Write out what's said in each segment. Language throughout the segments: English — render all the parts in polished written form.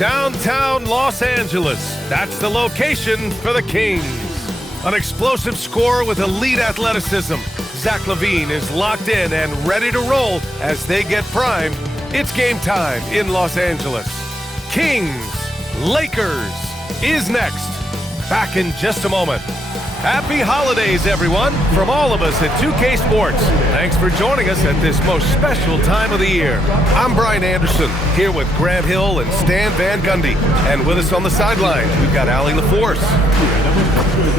Downtown Los Angeles. That's the location for the Kings. An explosive scorer with elite athleticism. Zach LaVine is locked in and ready to roll as they get primed. It's game time in Los Angeles. Kings, Lakers is next. Back in just a moment. Happy holidays, everyone, from all of us at 2K Sports. Thanks for joining us at this most special time of the year. I'm Brian Anderson, here with Grant Hill and Stan Van Gundy. And with us on the sidelines, we've got Allie LaForce.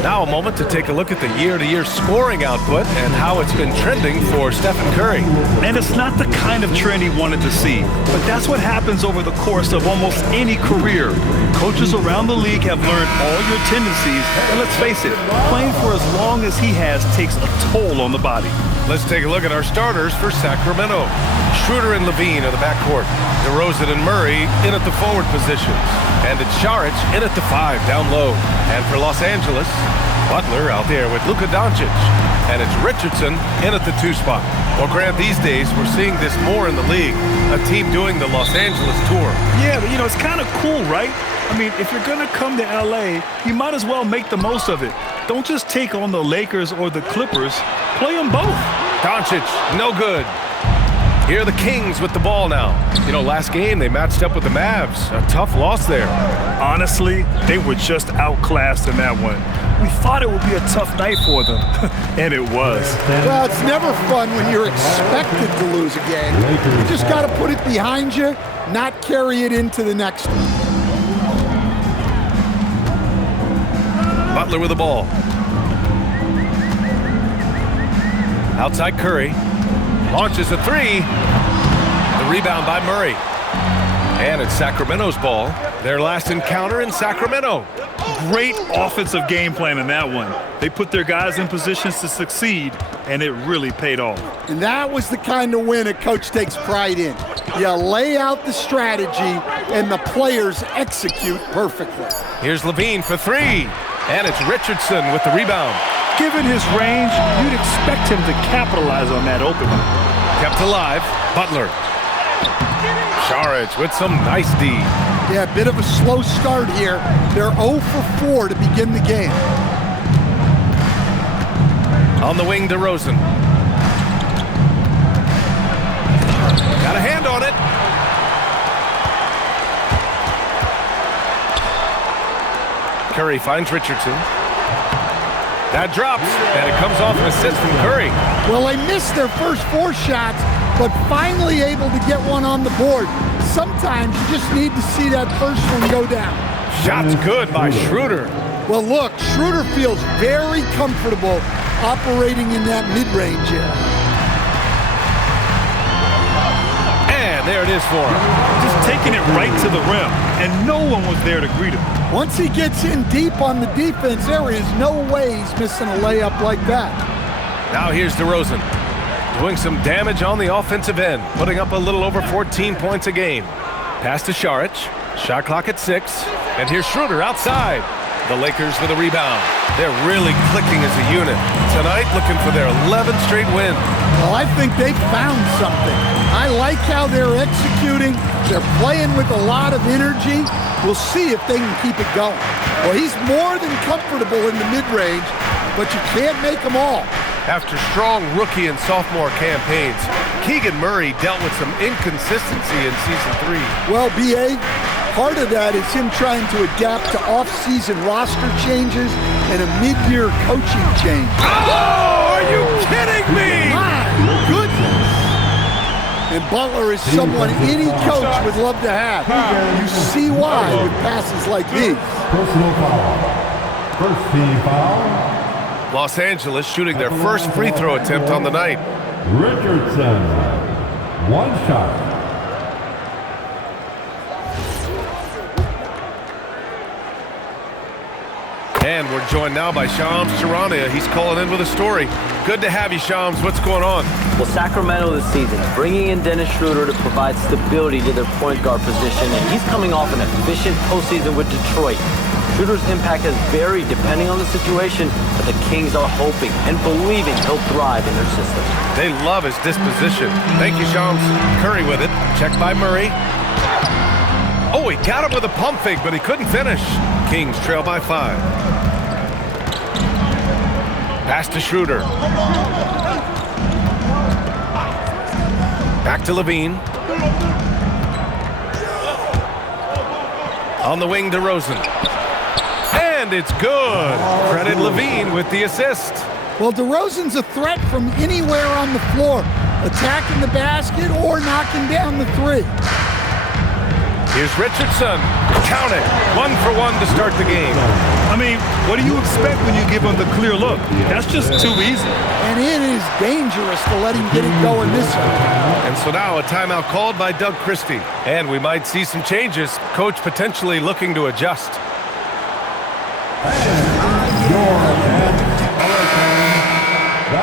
Now a moment to take a look at the year-to-year scoring output and how it's been trending for Stephen Curry. And it's not the kind of trend he wanted to see, but that's what happens over the course of almost any career. Coaches around the league have learned all your tendencies, and let's face it, playing for as long as he has takes a toll on the body. Let's take a look at our starters for Sacramento. Schroeder and LaVine are the backcourt. DeRozan and Murray in at the forward positions. And it's Saric in at the 5 down low. And for Los Angeles, Butler out there with Luka Doncic. And it's Richardson in at the 2 spot. Well, Grant, these days we're seeing this more in the league. A team doing the Los Angeles tour. Yeah, but it's kind of cool, right? I mean, if you're going to come to LA, you might as well make the most of it. Don't just take on the Lakers or the Clippers. Play them both. Doncic, no good. Here are the Kings with the ball now. Last game they matched up with the Mavs. A tough loss there. Honestly, they were just outclassed in that one. We thought it would be a tough night for them, and it was. Well, it's never fun when you're expected to lose a game. You just got to put it behind you, not carry it into the next one. Butler with the ball. Outside Curry. Launches a 3. The rebound by Murray. And it's Sacramento's ball. Their last encounter in Sacramento. Great offensive game plan in that one. They put their guys in positions to succeed, and it really paid off. And that was the kind of win a coach takes pride in. You lay out the strategy, and the players execute perfectly. Here's LaVine for 3. And it's Richardson with the rebound. Given his range, you'd expect him to capitalize on that opening. Kept alive, Butler. Saric with some nice D. Yeah, a bit of a slow start here. They're 0 for 4 to begin the game. On the wing, DeRozan. Got a hand on it. Curry finds Richardson. That drops, and it comes off an assist from Curry. Well, they missed their first 4 shots, but finally able to get one on the board. Sometimes you just need to see that first one go down. Shot's good by Schroeder. Well, look, Schroeder feels very comfortable operating in that mid-range area. And there it is for him. Just taking it right to the rim, and no one was there to greet him. Once he gets in deep on the defense, there is no way he's missing a layup like that. Now here's DeRozan, doing some damage on the offensive end, putting up a little over 14 points a game. Pass to Saric, shot clock at 6, and here's Schroeder outside. The Lakers with a rebound. They're really clicking as a unit. Tonight, looking for their 11th straight win. Well, I think they found something. I like how they're executing. They're playing with a lot of energy. We'll see if they can keep it going. Well, he's more than comfortable in the mid-range, but you can't make them all. After strong rookie and sophomore campaigns, Keegan Murray dealt with some inconsistency in Season 3. Well, B.A., part of that is him trying to adapt to off-season roster changes and a mid-year coaching change. Oh, are you kidding me? My goodness! And Butler is someone any coach would love to have. You see why with passes like these. Personal foul. First team foul. Los Angeles shooting their first free throw attempt on the night. Richardson. 1 shot. And we're joined now by Shams Charania. He's calling in with a story. Good to have you, Shams. What's going on? Well, Sacramento this season is bringing in Dennis Schroeder to provide stability to their point guard position, and he's coming off an efficient postseason with Detroit. Schroeder's impact has varied depending on the situation, but the Kings are hoping and believing he'll thrive in their system. They love his disposition. Thank you, Shams. Curry with it. Checked by Murray. Oh, he got him with a pump fake, but he couldn't finish. Kings trail by 5. Pass to Schroeder. Back to Levine. On the wing to Rosen. And it's good. Credit Levine with the assist. Well, DeRozan's a threat from anywhere on the floor, attacking the basket or knocking down the three. Here's Richardson. Count it. 1 for 1 to start the game. I mean, what do you expect when you give him the clear look? That's just too easy. And it is dangerous to let him get it going this way. And so now a timeout called by Doug Christie. And we might see some changes. Coach potentially looking to adjust.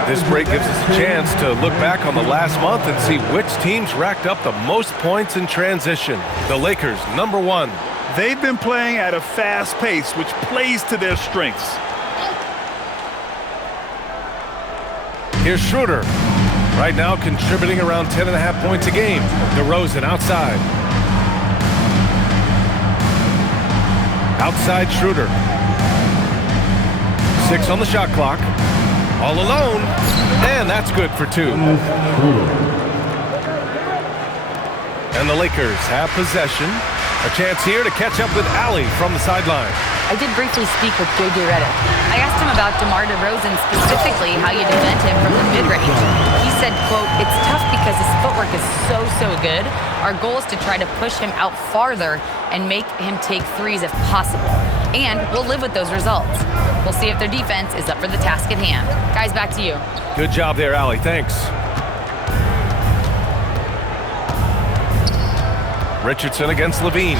This break gives us a chance to look back on the last month and see which teams racked up the most points in transition. The Lakers, number 1. They've been playing at a fast pace, which plays to their strengths. Here's Schroeder. Right now contributing around 10.5 points a game. DeRozan outside. Outside Schroeder. 6 on the shot clock. All alone. And that's good for 2. And the Lakers have possession. A chance here to catch up with Allie from the sideline. I did briefly speak with J.J. Redick. I asked him about DeMar DeRozan, specifically how you defend him from the mid-range. He said, quote, "It's tough because his footwork is so good. Our goal is to try to push him out farther and make him take threes if possible. And we'll live with those results. We'll see if their defense is up for the task at hand." Guys, back to you. Good job there, Allie. Thanks. Richardson against Levine.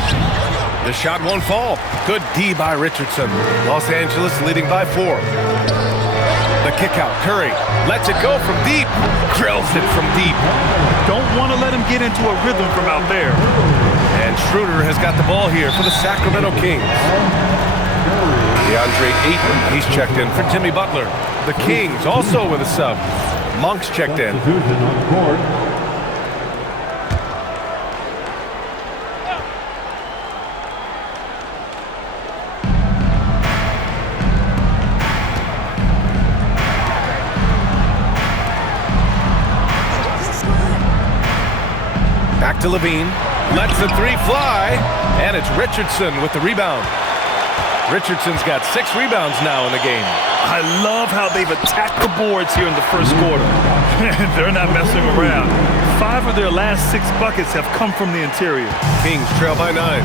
The shot won't fall. Good D by Richardson. Los Angeles leading by 4. The kick out. Curry lets it go from deep. Drills it from deep. Don't want to let him get into a rhythm from out there. And Schroeder has got the ball here for the Sacramento Kings. DeAndre Ayton, he's checked in for Jimmy Butler. The Kings also with a sub. Monk's checked in. Back to Levine. Lets the 3 fly. And it's Richardson with the rebound. Richardson's got 6 rebounds now in the game. I love how they've attacked the boards here in the first quarter. They're not messing around. 5 of their last 6 buckets have come from the interior. Kings trail by 9.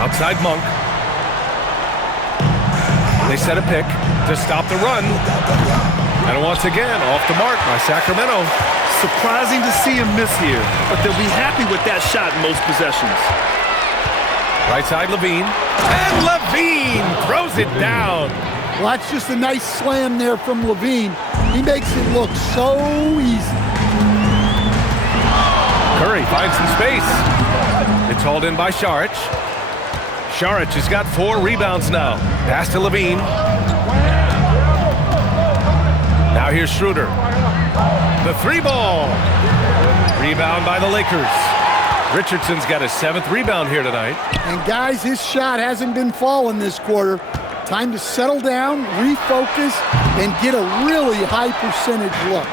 Outside Monk. They set a pick to stop the run. And once again, off the mark by Sacramento. Surprising to see him miss here, but they'll be happy with that shot in most possessions. Right side Levine. And Levine throws it down. Well, that's just a nice slam there from Levine. He makes it look so easy. Curry finds some space. It's hauled in by Šarić. Šarić has got 4 rebounds now. Pass to Levine. Now here's Schroeder. The 3 ball. Rebound by the Lakers. Richardson's got his 7th rebound here tonight. And guys, his shot hasn't been falling this quarter. Time to settle down, refocus, and get a really high percentage look.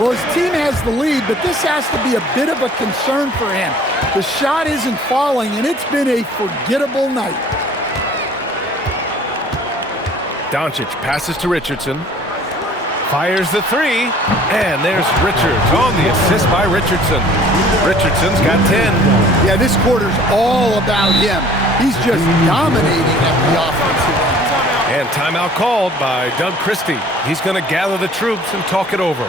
Well, his team has the lead, but this has to be a bit of a concern for him. The shot isn't falling, and it's been a forgettable night. Doncic passes to Richardson. Fires the 3, and there's Richards on the assist by Richardson. Richardson's got 10. Yeah, this quarter's all about him. He's just dominating at the offensive end. And timeout called by Doug Christie. He's going to gather the troops and talk it over.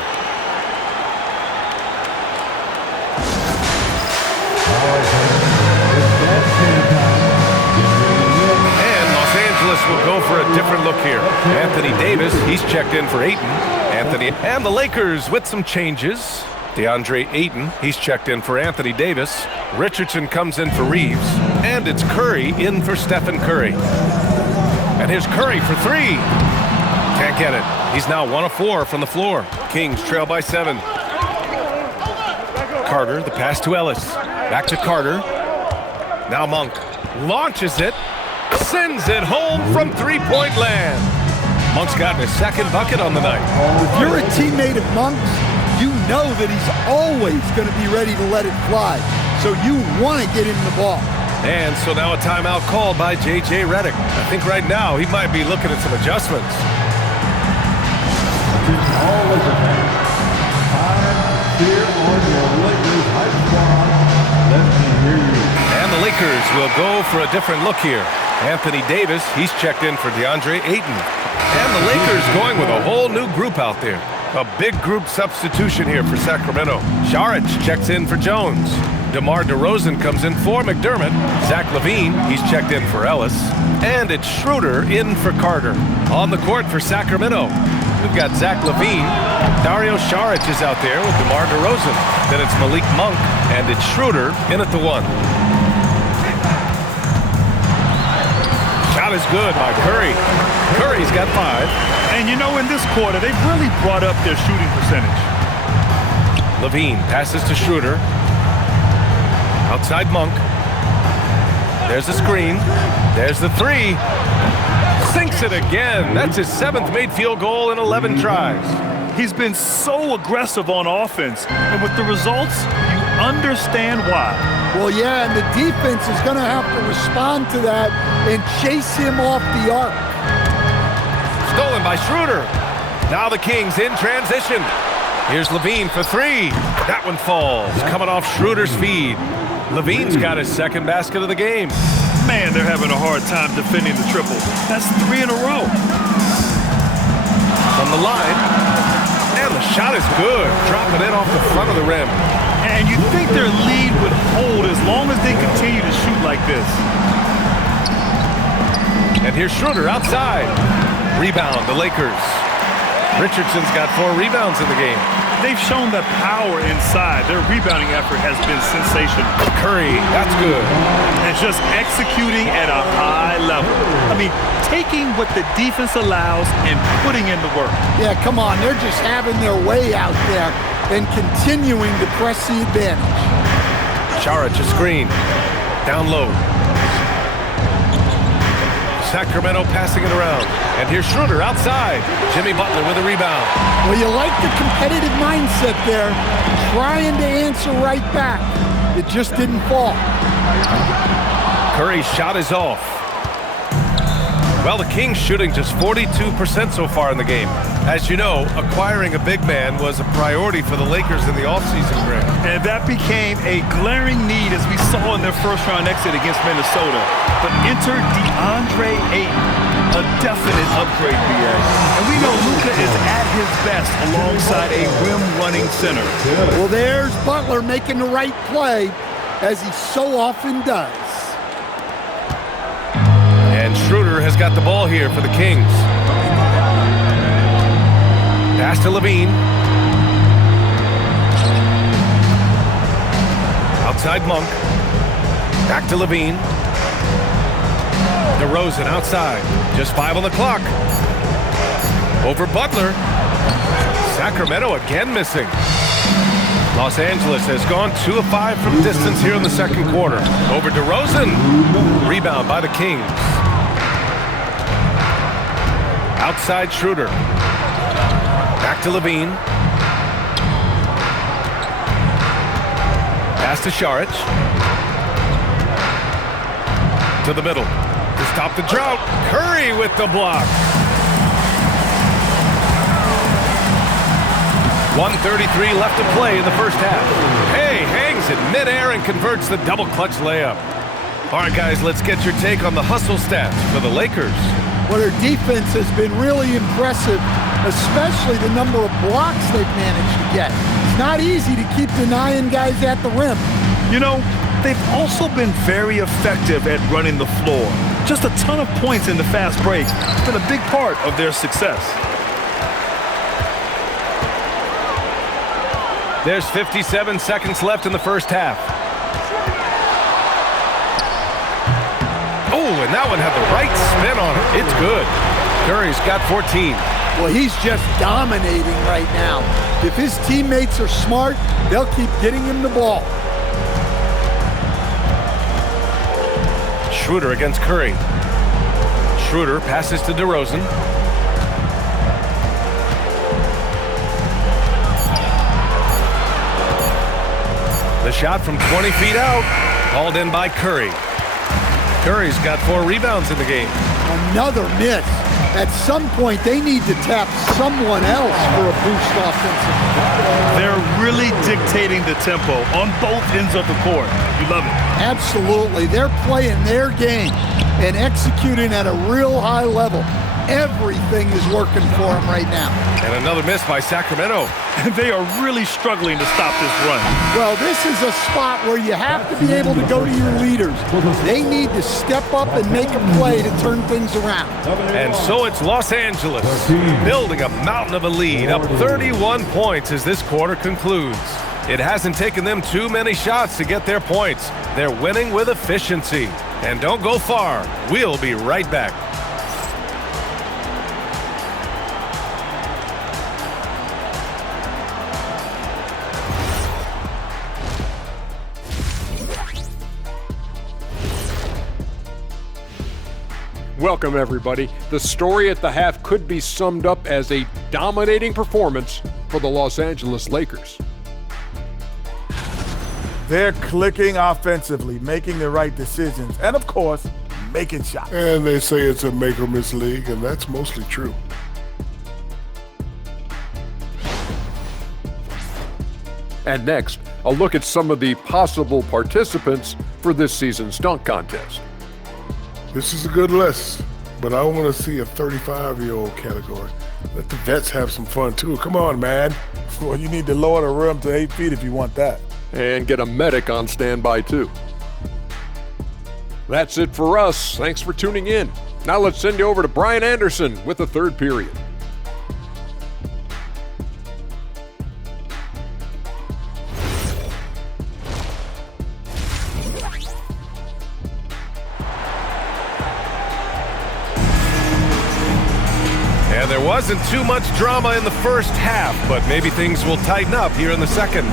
And Los Angeles will go for a different look here. Anthony Davis, he's checked in for Ayton. And the Lakers with some changes. DeAndre Ayton, he's checked in for Anthony Davis. Richardson comes in for Reeves. And it's Curry in for Stephen Curry. And here's Curry for 3. Can't get it. He's now 1 of 4 from the floor. Kings trail by 7. Carter, the pass to Ellis. Back to Carter. Now Monk launches it, sends it home from three-point land. Monk's gotten his second bucket on the night. If you're a teammate of Monk's, you know that he's always going to be ready to let it fly. So you want to get him the ball. And so now a timeout called by J.J. Redick. I think right now he might be looking at some adjustments. All Laker fans, time here on your Lakers hype squad. Let me hear you. And the Lakers will go for a different look here. Anthony Davis, he's checked in for DeAndre Ayton. And the Lakers going with a whole new group out there. A big group substitution here for Sacramento. Saric checks in for Jones. DeMar DeRozan comes in for McDermott. Zach LaVine, he's checked in for Ellis. And it's Schroeder in for Carter. On the court for Sacramento, we've got Zach LaVine. Dario Saric is out there with DeMar DeRozan. Then it's Malik Monk, and it's Schroeder in at the 1. Shot is good by Curry. Curry's got 5. And you know, in this quarter, they've really brought up their shooting percentage. LaVine passes to Schroeder. Outside Monk. There's the screen. There's the 3. Sinks it again. That's his 7th made field goal in 11 tries. He's been so aggressive on offense, and with the results, you understand why. Well, yeah, and the defense is going to have to respond to that and chase him off the arc. Stolen by Schroeder. Now the Kings in transition. Here's LaVine for 3. That one falls, coming off Schroeder's feed. LaVine's got his 2nd basket of the game. Man, they're having a hard time defending the triple. That's 3 in a row. From the line, and the shot is good, dropping it off the front of the rim. And you'd think their lead would hold as long as they continue to shoot like this. And here's Schroeder outside. Rebound, the Lakers. Richardson's got 4 rebounds in the game. They've shown that power inside. Their rebounding effort has been sensational. Curry, that's good. And just executing at a high level. I mean, taking what the defense allows and putting in the work. Yeah, come on. They're just having their way out there and continuing to press the advantage. Saric a screen. Down low. Sacramento passing it around. And here's Schroeder outside. Jimmy Butler with a rebound. Well, you like the competitive mindset there, trying to answer right back. It just didn't fall. Curry's shot is off. Well, the Kings shooting just 42% so far in the game. As you know, acquiring a big man was a priority for the Lakers in the offseason, Greg. And that became a glaring need as we saw in their first-round exit against Minnesota. But enter DeAndre Ayton, a definite upgrade, BA. And we know Luka is at his best alongside a rim-running center. Well, there's Butler making the right play, as he so often does. And Schroeder has got the ball here for the Kings. Pass to LaVine. Outside Monk. Back to LaVine. DeRozan outside. Just 5 on the clock. Over Butler. Sacramento again missing. Los Angeles has gone 2 of 5 from distance here in the second quarter. Over DeRozan. Rebound by the Kings. Outside Schroeder. Back to LaVine. Pass to Saric. To the middle. To stop the drought. Curry with the block. 1:33 left to play in the first half. Hey, hangs in midair and converts the double clutch layup. All right, guys, let's get your take on the hustle stats for the Lakers. Well, their defense has been really impressive, especially the number of blocks they've managed to get. It's not easy to keep denying guys at the rim. You know, they've also been very effective at running the floor. Just a ton of points in the fast break. It's been a big part of their success. There's 57 seconds left in the first half. Oh, and that one had the right spin on it. It's good. Curry's got 14. Well, he's just dominating right now. If his teammates are smart, they'll keep getting him the ball. Schroeder against Curry. Schroeder passes to DeRozan. The shot from 20 feet out, called in by Curry. Curry's got 4 rebounds in the game. Another miss. At some point, they need to tap someone else for a boost offensively. They're really dictating the tempo on both ends of the court. You love it. Absolutely. They're playing their game and executing at a real high level. Everything is working for them right now. And another miss by Sacramento. They are really struggling to stop this run. Well, this is a spot where you have to be able to go to your leaders. They need to step up and make a play to turn things around. And so it's Los Angeles building a mountain of a lead, up 31 points as this quarter concludes. It hasn't taken them too many shots to get their points. They're winning with efficiency. And don't go far. We'll be right back. Welcome, everybody. The story at the half could be summed up as a dominating performance for the Los Angeles Lakers. They're clicking offensively, making the right decisions, and of course, making shots. And they say it's a make-or-miss league, and that's mostly true. And next, a look at some of the possible participants for this season's dunk contest. This is a good list, but I want to see a 35-year-old category. Let the vets have some fun, too. Come on, man. Well, you need to lower the rim to 8 feet if you want that. And get a medic on standby, too. That's it for us. Thanks for tuning in. Now let's send you over to Brian Anderson with the third period. And there wasn't too much drama in the first half, but maybe things will tighten up here in the second.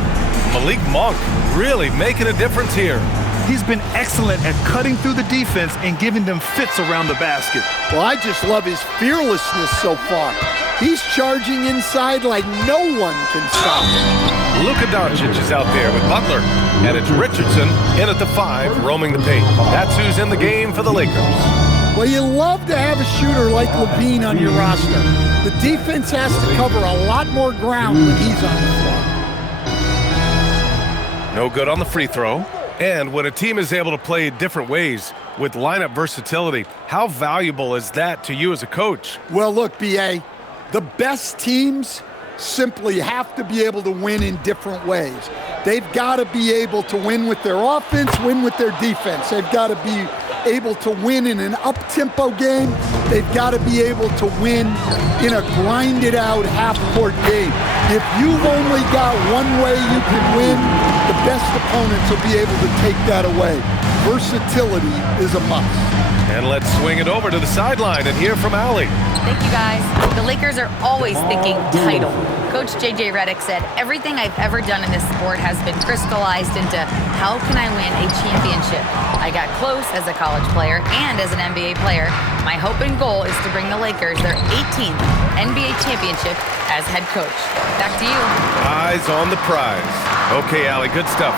Malik Monk really making a difference here. He's been excellent at cutting through the defense and giving them fits around the basket. Well, I just love his fearlessness so far. He's charging inside like no one can stop him. Luka Doncic is out there with Butler, and it's Richardson in at the 5, roaming the paint. That's who's in the game for the Lakers. Well, you love to have a shooter like Levine on your roster. The defense has to cover a lot more ground when he's on the floor. No good on the free throw. And when a team is able to play different ways with lineup versatility, how valuable is that to you as a coach? Well, look, B.A., the best teams simply have to be able to win in different ways. They've got to be able to win with their offense, win with their defense. They've got to be able to win in an up-tempo game. They've got to be able to win in a grinded-out half-court game. If you've only got one way you can win, the best opponents will be able to take that away. Versatility is a must. And let's swing it over to the sideline and hear from Allie. Thank you, guys. The Lakers are always thinking title. Coach J.J. Redick said, everything I've ever done in this sport has been crystallized into how can I win a championship? I got close as a college player and as an NBA player. My hope and goal is to bring the Lakers their 18th NBA championship as head coach. Back to you. Eyes on the prize. Okay, Allie, good stuff.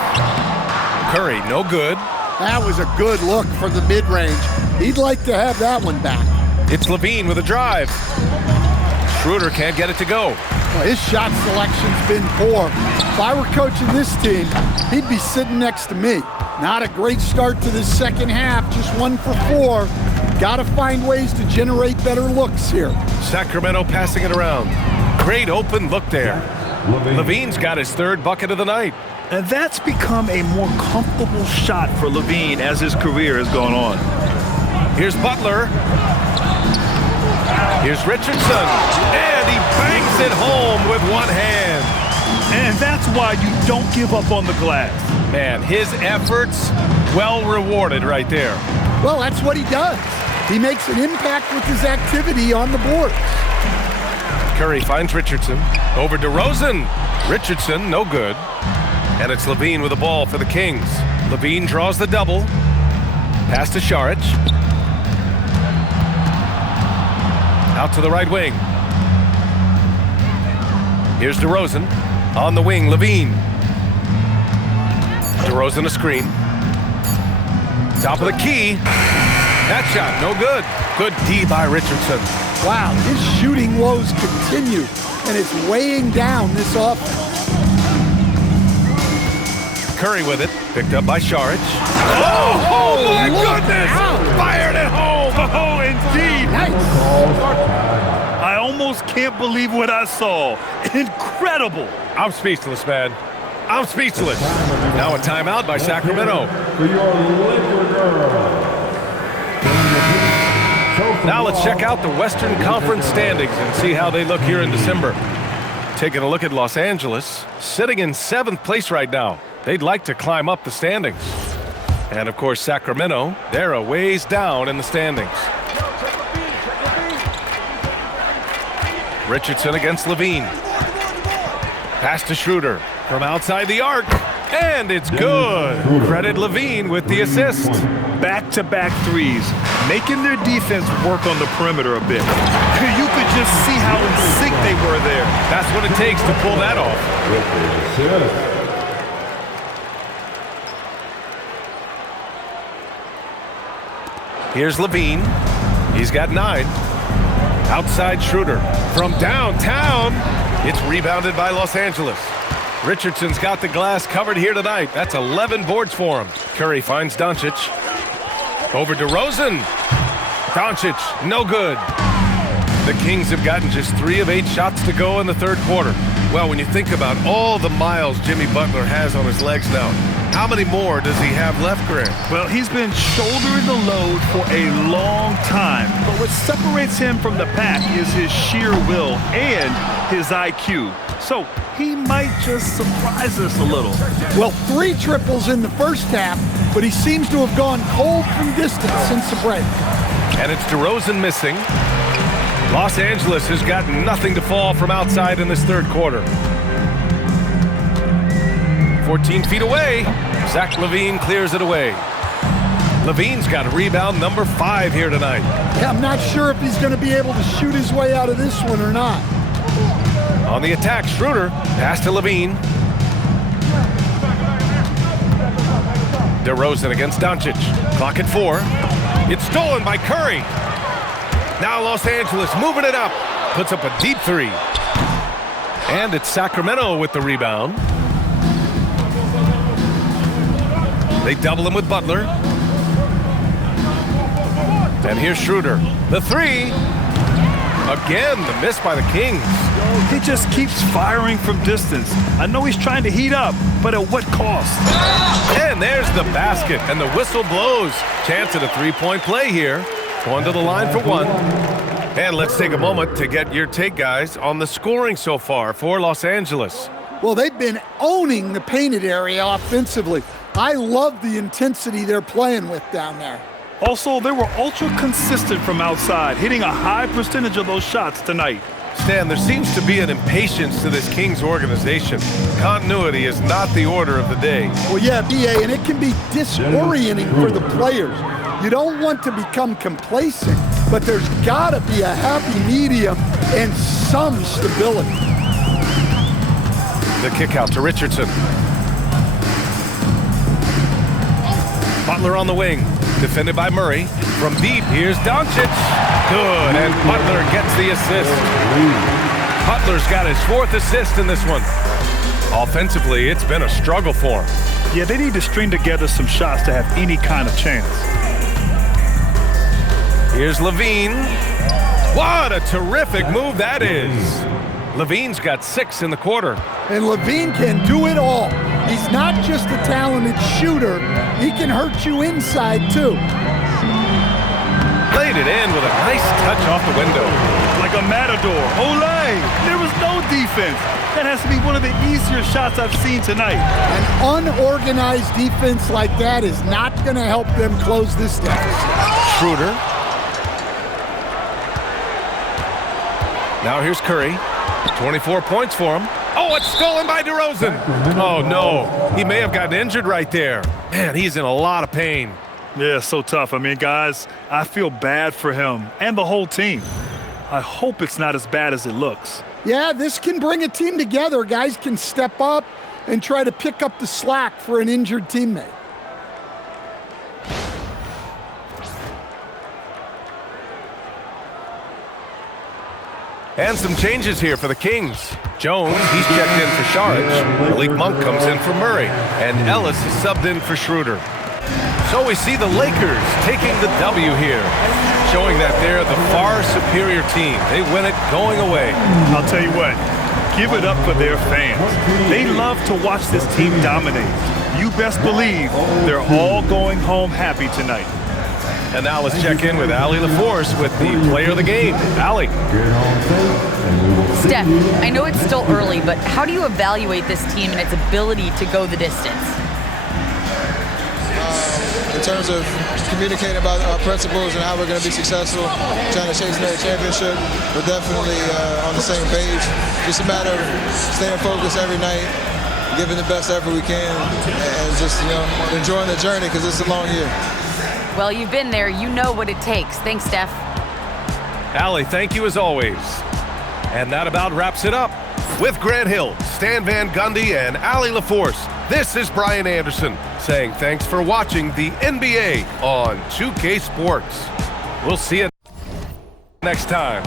Curry, no good. That was a good look from the mid-range. He'd like to have that one back. It's Levine with a drive. Schroeder can't get it to go. Well, his shot selection's been poor. If I were coaching this team, he'd be sitting next to me. Not a great start to the second half, just 1 for 4. Got to find ways to generate better looks here. Sacramento passing it around. Great open look there. Levine's got his 3rd bucket of the night. And that's become a more comfortable shot for Levine as his career has gone on. Here's Butler. Here's Richardson. And he bangs it home with one hand. And that's why you don't give up on the glass. Man, his efforts well rewarded right there. Well, that's what he does. He makes an impact with his activity on the boards. Curry finds Richardson. Over DeRozan. Richardson, no good. And it's Levine with the ball for the Kings. Levine draws the double. Pass to Saric. Out to the right wing. Here's DeRozan. On the wing, Levine. DeRozan a screen. Top of the key. That shot, no good. Good D by Richardson. Wow, his shooting woes continue, and it's weighing down this offense. Curry with it. Picked up by Saric. Oh my goodness! Fired it home! Oh, indeed. Nice. I almost can't believe what I saw. Incredible. I'm speechless, man. I'm speechless. Now a timeout by Sacramento. For your Laker girl. Now let's check out the Western Conference standings and see how they look here in December. Taking a look at Los Angeles, sitting in 7th place right now. They'd like to climb up the standings. And of course, Sacramento, they're a ways down in the standings. Richardson against Levine. Pass to Schroeder from outside the arc. And it's good. Credit Levine with the assist. Back-to-back threes, making their defense work on the perimeter a bit. You could just see how in sync they were there. That's what it takes to pull that off. Here's Levine. He's got 9. Outside Schroeder. From downtown, it's rebounded by Los Angeles. Richardson's got the glass covered here tonight. That's 11 boards for him. Curry finds Doncic. Over to DeRozan. Doncic, no good. The Kings have gotten just 3 of 8 shots to go in the third quarter. Well, when you think about all the miles Jimmy Butler has on his legs now, how many more does he have left, Grant? Well, he's been shouldering the load for a long time. But what separates him from the pack is his sheer will and his IQ. So he might just surprise us a little. Well, 3 triples in the first half, but he seems to have gone cold from distance since the break. And it's DeRozan missing. Los Angeles has got nothing to fall from outside in this third quarter. 14 feet away. Zach LaVine clears it away. LaVine's got rebound number 5 here tonight. Yeah, I'm not sure if he's going to be able to shoot his way out of this one or not. On the attack, Schroeder. Pass to LaVine. DeRozan against Doncic. Clock at 4. It's stolen by Curry. Now Los Angeles moving it up. Puts up a deep 3. And it's Sacramento with the rebound. They double him with Butler. And here's Schroeder. The 3. Again, the miss by the Kings. He just keeps firing from distance. I know he's trying to heat up, but at what cost? And there's the basket, and the whistle blows. Chance at a 3-point play here. Going to the line for 1. And let's take a moment to get your take, guys, on the scoring so far for Los Angeles. Well, they've been owning the painted area offensively. I love the intensity they're playing with down there. Also, they were ultra consistent from outside, hitting a high percentage of those shots tonight. Stan, there seems to be an impatience to this Kings organization. Continuity is not the order of the day. Well, yeah, B.A., and it can be disorienting for the players. You don't want to become complacent, but there's got to be a happy medium and some stability. The kick out to Richardson. Butler on the wing, defended by Murray. From deep, here's Doncic. Good, and Butler gets the assist. Butler's got his 4th assist in this one. Offensively, it's been a struggle for him. Yeah, they need to string together some shots to have any kind of chance. Here's Levine. What a terrific move that is. Levine's got 6 in the quarter. And Levine can do it all. He's not just a talented shooter. He can hurt you inside, too. Laid it in with a nice touch off the window. Like a matador. Olay! There was no defense. That has to be one of the easier shots I've seen tonight. An unorganized defense like that is not going to help them close this deficit. Schroeder. Now here's Curry. 24 points for him. Oh, it's stolen by DeRozan. Oh, no. He may have gotten injured right there. Man, he's in a lot of pain. Yeah, so tough. I mean, guys, I feel bad for him and the whole team. I hope it's not as bad as it looks. Yeah, this can bring a team together. Guys can step up and try to pick up the slack for an injured teammate. And some changes here for the Kings. Jones, he's checked in for Sharge. Malik Monk comes in for Murray. And Ellis is subbed in for Schroeder. So we see the Lakers taking the W here, showing that they're the far superior team. They win it going away. I'll tell you what, give it up for their fans. They love to watch this team dominate. You best believe they're all going home happy tonight. And now let's check in with Allie LaForce with the player of the game. Allie. Steph, I know it's still early, but how do you evaluate this team and its ability to go the distance? In terms of communicating about our principles and how we're going to be successful, trying to chase another championship, we're definitely on the same page. Just a matter of staying focused every night, giving the best effort we can, and just enjoying the journey because it's a long year. Well, you've been there. You know what it takes. Thanks, Steph. Allie, thank you as always. And that about wraps it up. With Grant Hill, Stan Van Gundy, and Allie LaForce, this is Brian Anderson saying thanks for watching the NBA on 2K Sports. We'll see you next time.